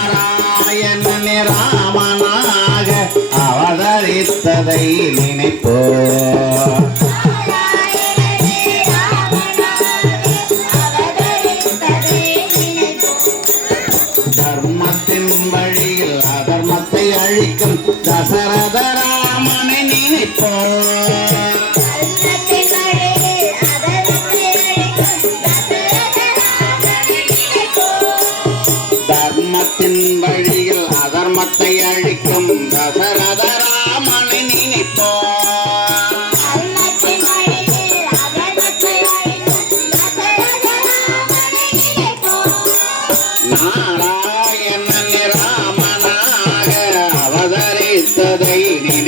நாராயணனே ராமனாக அவதரித்ததை நினைப்போ தர்மத்தின் வழியில் அதர்மத்தை அழிக்கும் தசரத ராமனை நினைப்போ அவதரித்ததை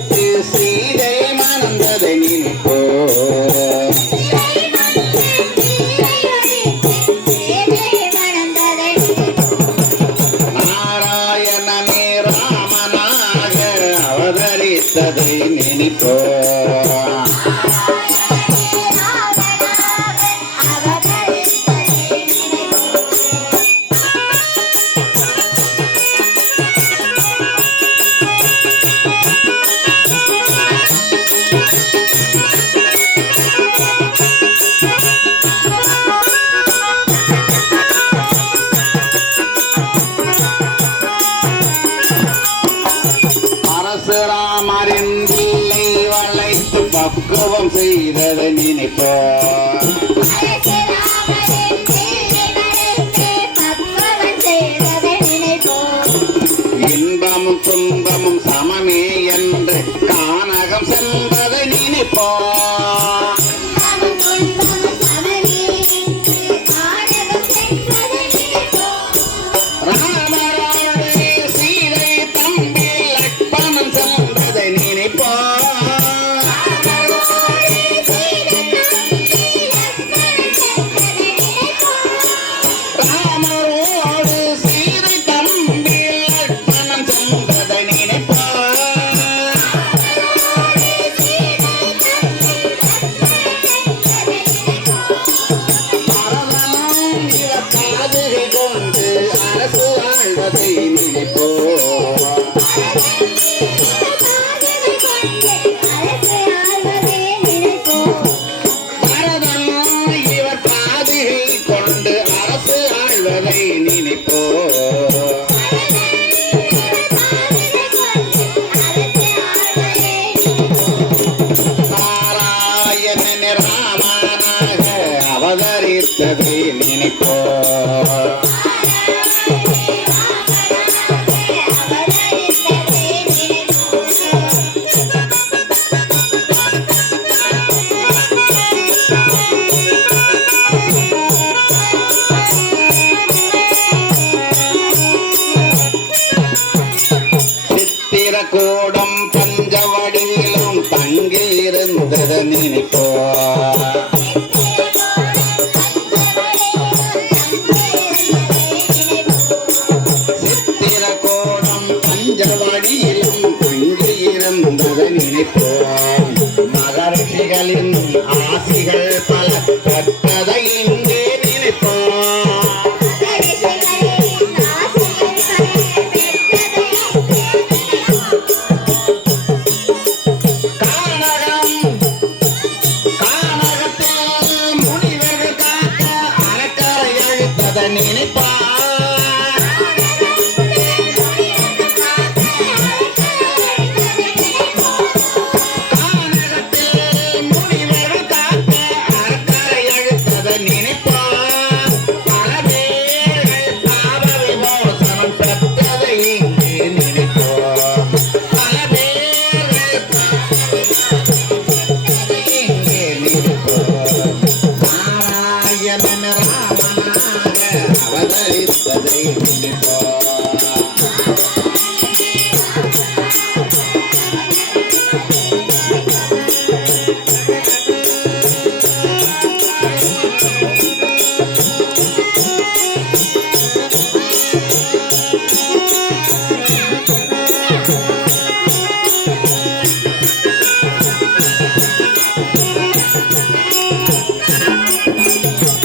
பரசுராமரின் பிள்ளை வளைத்து பக்குவம் செய்ததை நினைப்போ. இன்பமும் துன்பமும் சமமே என்று கானகம் செல்வதை நினைப்போ அரசு ஆழ்வதை நினைப்போ மரணம் இவர் காதுகை கொண்டு அரசு ஆழ்வதை ராமனாக கூடும் பஞ்சவடியிலும் தங்கியிருந்தது நினைப்போ. சித்திர கூடம் பஞ்சவடியிலும் தங்கியிருந்தது நினைப்போம். மகரிஷிகளின் ஆசிகள் பல